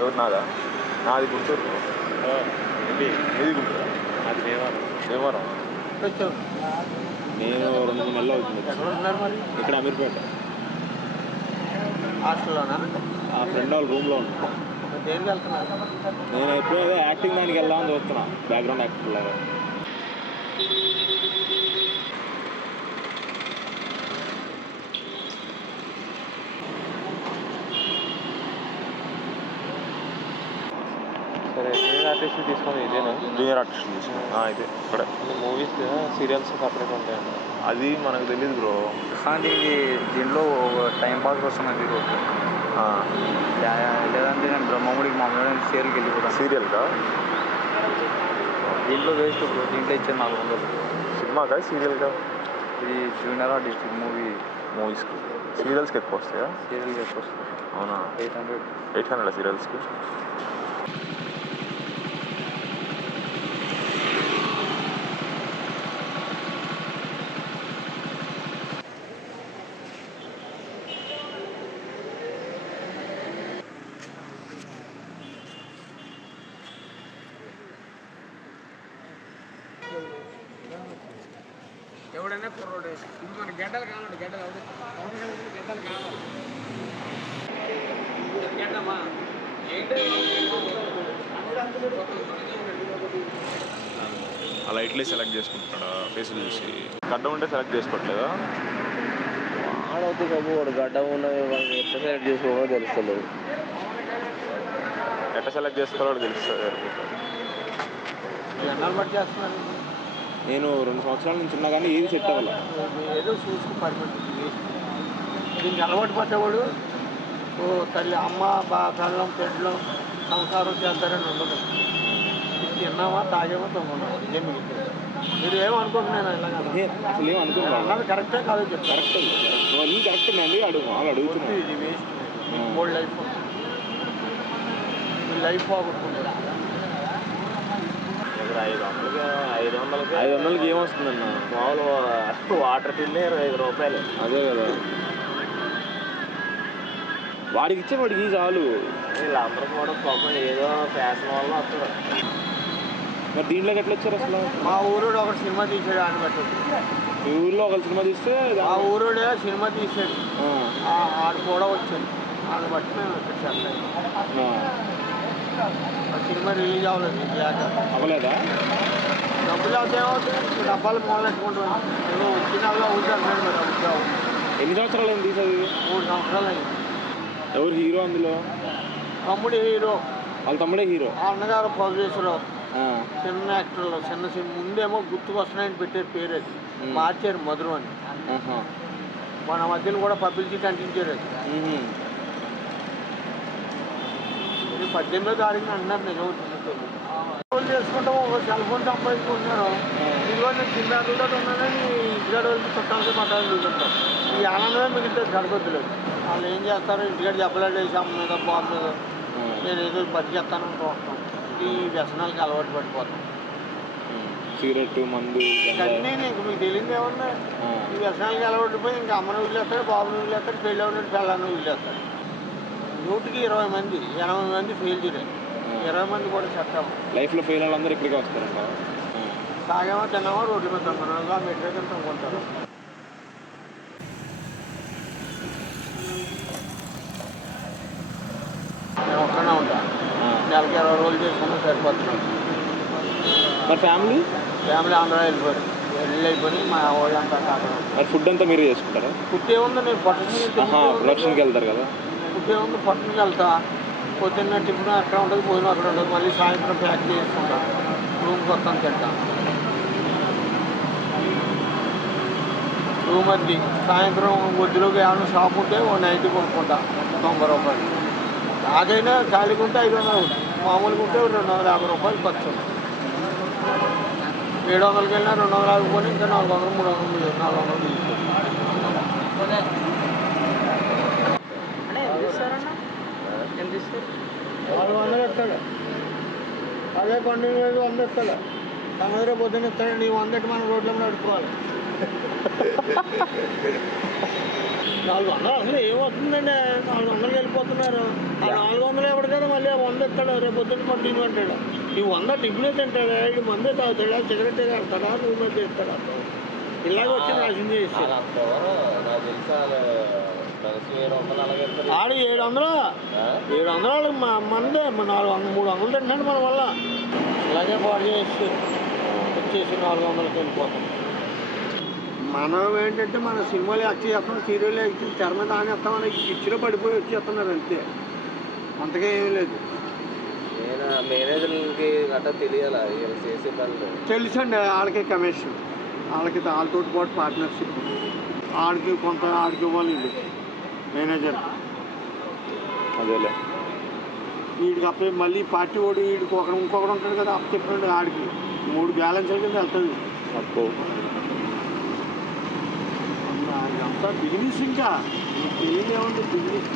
ఎవరు నాదా? నాది గుంటూరు. ఏంటి ఏది గుంటూరు? అది దేవారం. దేవరం. నేను 2-3 నెలలు అవుతుంది. ఎక్కడ ఉంటున్నారు మరి? ఇక్కడ అమీర్పేట. హాస్టల్లోనా? ఆ ఫ్రెండ్ వాళ్ళ రూమ్లో ఉంటాను. దేనికి వెళ్తున్నారు? నేను ఎప్పుడూ ఏదో యాక్టింగ్ దానికి వెళ్దామని చూస్తున్నా, బ్యాక్గ్రౌండ్ యాక్టర్ లాగా. సరే, జూనియర్ ఆర్టిస్ట్ తీసుకొని ఇదేనా? జూనియర్ ఆర్టిస్ట్ తీసుకున్నా ఇదే ఇక్కడ. మూవీస్ సీరియల్స్ సపరేట్ ఉంటాయండి. అది మనకు తెలియదు బ్రో. దీంట్లో టైం పాస్ కోసం మీరు లేదంటే నేను బ్రహ్మముడికి మామూలుగా షేర్కి వెళ్ళిపోతాను. సీరియల్గా? దీంట్లో వేస్ట్ బ్రో. దీంట్లో ఇచ్చాను 400. సినిమాకా సీరియల్గా? ఇది జూనియర్ ఆర్టిస్ట్ మూవీస్కి. సీరియల్స్కి ఎక్కువ వస్తాయా? సీరియల్కి ఎక్కువ వస్తుంది. అవునా? 800 సీరియల్స్కి. ఎవడైనా కుర్రోడే. ఇప్పుడు మన గడ్డలు కావాలి. గడ్డలు కావాలి. గడ్డమ్మా ఆ లైట్లే సెలెక్ట్ చేసుకుంటున్నాడా ఫేసులు చూసి? గడ్డ ఉంటే సెలెక్ట్ చేసుకోవట్లేదా? ఆడవుతుంది బాబు. వాడు గడ్డ ఉన్నది వాళ్ళని ఎట్లా సెలెక్ట్ చేసుకోవో తెలుస్తలేదు. ఎట్లా సెలెక్ట్ చేసుకోవాలో తెలుస్తుంది. ఎండలు బట్టి చేస్తున్నారు. నేను 2 సంవత్సరాల నుంచి ఉన్నా కానీ ఏది సెట్ అవ్వాలి. ఏదో చూసుకు పర్మిట్ దీనికి అలవాటు పడ్డవాడు తల్లి అమ్మ బెల్లం పెళ్ళం సంసారం చేద్దారని ఉండదు. తిన్నామా తాగేమో తొంగున్నాం. ఇదే మిగిలింది. మీరు ఏమనుకుంటున్నాను ఇలాగ అసలు ఏమనుకున్నాను అన్నది కరెక్టే కాదు చెప్పి కరెక్ట్ అండి. అడుగుతుంది. ఇది వేస్ట్. ఓల్డ్ లైఫ్ మీ లైఫ్ బాగుంటుంది. 500కి ఏమొస్తుందన్న? మామూలు వాటర్ బిల్ 25 రూపాయలు. అదే కదా. వాడికి ఇచ్చే వాడికి చాలు. వీళ్ళందరూ కూడా పాపం ఏదో ఫ్యాషన్ వల్ల వస్తారు. మరి దీంట్లోకి ఎట్లా వచ్చారు అసలు? మా ఊరోడు ఒక సినిమా తీసాడు. అని బట్టి మీ ఊళ్ళో ఒక సినిమా తీస్తే మా ఊరోడే సినిమా తీసాడు. ఆడు కూడా వచ్చాడు. దాన్ని బట్టి మేము ఇక్కడ సెట్ ఆ సినిమా రిలీజ్ అవ్వలేదు. అవ్వలేదా? డబ్బులు అవుతే ఏమవుతుంది? డబ్బాలు మొదలెట్టుకుంటాం. నేను వచ్చిన నెలలో అవుతాను. మరి ఉద్యోగం ఎన్ని సంవత్సరాలు అయింది తీసేది? 3 సంవత్సరాలు అయింది. ఎవరు హీరో అందులో? తమ్ముడు హీరో. వాళ్ళ తమ్ముడే హీరో. అన్నగారు ప్రొడ్యూసరు. చిన్న యాక్టర్లు చిన్న సినిమా ముందేమో గుర్తుకొస్తున్నాయని పెట్టారు పేరు. అది మార్చారు మధురం అని. మన మధ్యలో కూడా పబ్లిసిటీ అంటించారు. అది 18వ తారీఖున అన్నారు. నిజం ఫోన్ చేసుకుంటాము. ఒక సెల్ ఫోన్ సంపాదించుకుంటున్నారు. ఇదిగో నేను చిన్నారులతో ఉన్నానని ఇంటికాడ వరకు చుట్టాలతో మాట్లాడుకుంటాం. ఈ ఆనందమే మిగులుతుంది గడపద్దులేదు. వాళ్ళు ఏం చేస్తారు? ఇంటికాడ చెప్పలేడు. వేసి అమ్మ మీద బాబు మీద నేను ఏదో బతికేస్తానని చూస్తాం. ఈ వ్యసనాలకి అలవాటు పడిపోతాం. సిగరెట్ మందు అన్నీ నీకు మీకు తెలియదు ఏమన్నా. ఈ వ్యసనాలకి అలవాటు పోయి ఇంకా అమ్మను వదిలేస్తాడు, బాబుని వదిలేస్తాడు, పెళ్ళి ఉన్నాడు, పెళ్ళాన్ని వదిలేస్తాడు. 100కి 20 మంది 80 మంది ఫెయిల్ చేయలేదు. 20 మంది కూడా సెట్ అవ్వం. లైఫ్లో ఫెయిల్ వాళ్ళందరూ ఇక్కడికే వస్తారంట. తాగేమో తిన్నామో రోడ్ల మీద తొందరగా మెట్రో కింద తొంగుంటారు. నేను ఒక్కనే ఉంటాను. నెలకి 20 రోజులు చేసుకున్నా సరిపోతున్నాను. మరి ఫ్యామిలీ ఆంధ్ర వెళ్ళిపోయారు. అయిపోయి మా వాళ్ళంతా కాదు. మరి ఫుడ్ అంతా మీరే చేసుకుంటారా? ఫుడ్ ఏముంది? నేను ప్రొడక్షన్కి వెళ్తారు కదా. ఫుడ్ ఏముంది? పట్టణకి వెళ్తా. పొద్దున్న టిఫిన్ అక్కడ ఉంటుంది, భోజనం అక్కడ ఉంటుంది. మళ్ళీ సాయంత్రం ప్యాక్ చేసుకుంటా. రూమ్కి వస్తాను, తింటాను. రూమ్ అది సాయంత్రం ఒడ్డులోకి ఏమైనా షాప్ ఉంటే ఓ నైట్ కొనుక్కుంటా 90 రూపాయలు. అదైనా ఖాళీగా ఉంటే 500 అవుతుంది. మామూలుగా ఉంటే 250 రూపాయలు ఖర్చు. 700కి వెళ్ళినా 250 కొని ఇంకా 400, 300, 400 తీసుకుంటాం. వాళ్ళు 100 ఇస్తాడు. అదే పండుగ మీద 100 ఇస్తాడు. తొమ్మిది పొద్దున్న ఇస్తాడు. నీ 100 మనం రోడ్ల మీద నడుపుకోవాలి. 400 అసలు ఏమవుతుందండి, 400 వెళ్ళిపోతున్నారు. ఆ 400 ఇవ్వడు కదా, మళ్ళీ 100 ఇస్తాడు, రేపు పొద్దున్న కంటిన్యూ అంటాడు. ఈ 100 టిఫినే తింటాడా, ఇది మందే తాగుతాడా, సిగరెట్ తాగుతాడా, నువ్వు మధ్య ఇస్తాడా, ఇలాగ వచ్చి నాశనం చేసి ఆడు 700 మందే 400 300 తింటాడు మన వల్ల. ఇలాగే పాడు చేసి వచ్చేసి 400కి వెళ్ళిపోతాం. మనం ఏంటంటే మన సినిమాలు యాక్ట్ చేస్తాం, సీరియల్ యాక్ట్ తెర మీద ఆనేస్తామని ఇచ్చిలో పడిపోయి వచ్చేస్తున్నారు అంతే, అంతగా ఏమీ లేదు. మేనేజర్లకి గట్రా తెలియాలా వీళ్ళు చేసే పనులు? తెలుసండి, వాళ్ళకి కమిషన్, వాళ్ళకి వాళ్ళతో పాటు పార్ట్నర్షిప్, ఆడికి కొంత ఆడికి ఇవ్వాలి వీళ్ళు మేనేజర్. అదేలే. వీడికి అప్పుడు మళ్ళీ పార్టీ ఓడి వీడికి ఇంకొకడు ఉంటాడు కదా, అప్పు చెప్పినాడు ఆడికి 3 బ్యాలెన్స్ కింద వెళ్తుంది. అప్పు అంతా బిజినెస్, ఇంకా ఏమేముంది బిజినెస్.